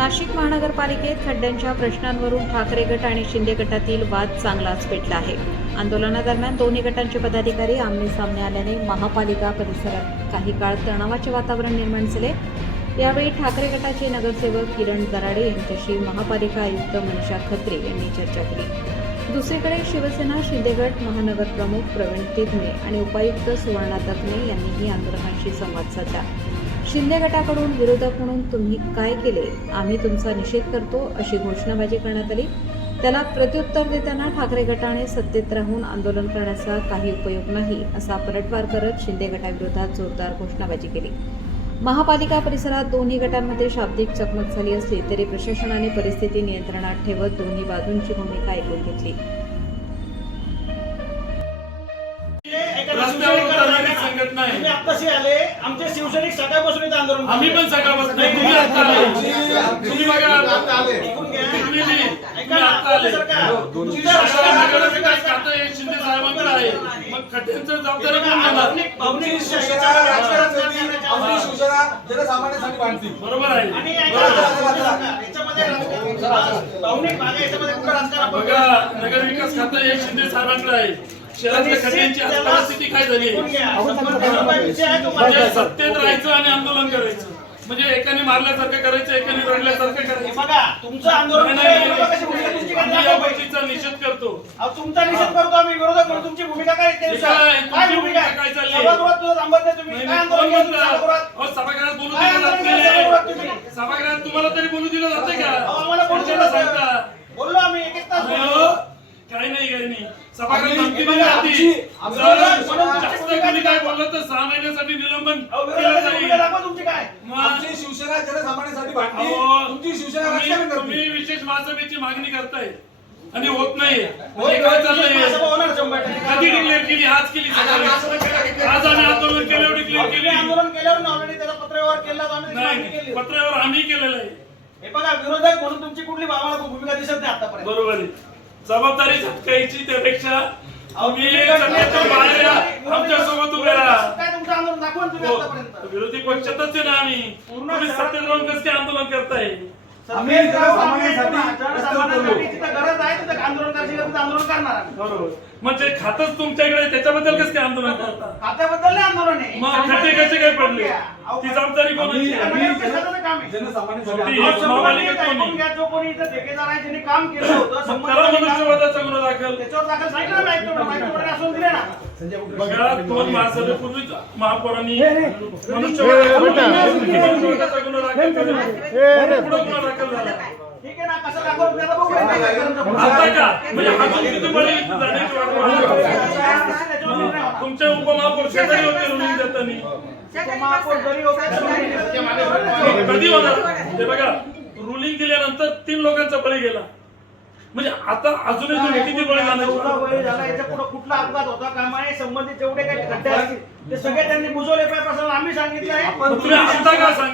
नाशिक महानगरपालिकेत खड्ड्यांच्या प्रश्नांवरून ठाकरे गट आणि शिंदे गटातील वाद चांगलाच पेटला आहे। आंदोलनादरम्यान दोन्ही गटांचे पदाधिकारी आमने-सामने आल्याने महापालिका परिसरात काही काळ तणावाचे वातावरण निर्माण झाले। यावेळी ठाकरे गटाचे नगरसेवक किरण दराडे यांच्याशी महापालिका आयुक्त मनीषा खत्रे यांनी चर्चा केली। दुसरीकडे शिवसेना, शिंदे गट, महानगर प्रमुख प्रवीण तिधमे आणि उपायुक्त सुवर्णा तकने यांनीही आंदोलकांशी संवाद साधला। शिंदे गटाकडून विरोधक म्हणून तुम्ही काय केले, आम्ही तुमचा निषेध करतो अशी घोषणाबाजी करण्यात आली। त्याला प्रत्युत्तर देताना ठाकरे गटाने सत्तेत राहून आंदोलन करण्याचा काही उपयोग नाही असा पलटवार करत शिंदे गटाविरोधात जोरदार घोषणाबाजी केली। महापालिका परिसरात दोन्ही गटांमध्ये शाब्दिक चकमक झाली असली तरी प्रशासनाने परिस्थिती नियंत्रणात ठेवत दोन्ही बाजूंची भूमिका ऐकून घेतली। संघटना आहे, आत्ताशी आले आमचे शिवसैनिक सकाळपासून इथं आंदोलन आम्ही पण सकाळपासून तुम्ही आता आले, तुम्ही बघा शिंदे साहेबांकडे आहे, मग खड्ड्यांचं जबाबदारी कोण घेणार? जनसामान्यांसाठी बांधली बरोबर आहे। बघा नगर विकास खातं हे शिंदे साहेबांकडे आहे। शहरातल्या खड्ड्यांची आज परिस्थिती काय झाली म्हणजे सत्तेत राहायचं आणि आंदोलन करायचं म्हणजे एकाने मारल्यासारखं करायचं, एकाने रडल्यासारखं करायचं। बघा तुमचं आंदोलन आम्ही या गोष्टीचा निषेध करतो। तुमचा निषेध करतो आम्ही, विरोधक म्हणून तुमची भूमिका काय काय भूमिका काय चालली? सभागृहात बोलू दिलं जात नाही, सभागृहात तुम्हाला तरी बोलू दिलं जाते का? सांगता बोललो आम्ही एक तास काही नाही सभागृहात धमकी दिली जाते। जास्त कोणी काय बोललं तर 6 महिन्यासाठी निलंबन केलं जाईल। तुमची काय आमची शिवसेना जनसामान्यांसाठी बांधली, तुमची शिवसेना राजकारण करते। तुम्ही विशेष महासभेची मागणी करताय आणि होत नाही, काय चाललंय? कधी डिक्लेअर केली? आज केली सकाळी, आज आम्ही आंदोलन केल्यावर डिक्लेअर केली। आंदोलन केल्यावर ऑलरेडी त्याचा पत्रव्यवहार केला, आम्ही मागणी केली। पत्रावर आम्ही केलेलं आहे। हे बघा विरोधक म्हणून तुमची कुठली आम्हाला भूमिका दिसत नाही आतापर्यंत। बरोबर आहे, जबाबदारी झटकायची त्यापेक्षा आम्ही सगळ्याच्या बाहेर आमच्या सोबत उभे राहा। काय तुमचं आंदोलन दाखवा तुम्ही आतापर्यंत। विरोधी पक्षातच आहे ना आम्ही, तुम्ही सत्तेत राहून कसं काय आंदोलन करताय? आम्ही जनसामान्यांसाठी जिथं गरज आहे तिथं आंदोलन करायचं, तिथं आंदोलन करणार आम्ही। बरोबर, म्हणजे खातच तुमच्याकडे त्याच्याबद्दल कसं काय आंदोलन करता? खात्याबद्दल नाही आंदोलन आहे, मग खड्डे कसे काय पडले? ती जबाबदारी कोणाची? जो कोणी इथं ठेकेदार आहे ज्यांनी काम केलं होतं त्याला मनुष्यवधाचा गुन्हा दाखल, त्याच्यावर दाखल सांगितलं नाही असून दिले ना। बघा 2 महासभेपूर्वी महापौरांनी मनुष्यवधाचा गुन्हा दाखल केला, पुढे गुन्हा दाखल झाला। ठीक आहे ना, कसं दाखवलं त्याला बघू। आता का म्हणजे अजून किती बळी जाण्याची वाट बघा। तुमचे उपमहापौर शेजारी होते रुलिंग देताना, कधी होणार ते बघा। रुलिंग दिल्यानंतर 3 लोकांचा बळी गेला, म्हणजे आता अजूनही तुम्ही किती बळी झाला? याच्या पुढे कुठला अपघात होता कामा आहे, संबंधित जेवढे काही खड्डे असतील ते सगळे त्यांनी बुजवले पाहिजे असं आम्ही सांगितलं आहे। तुम्ही आता का सांगता?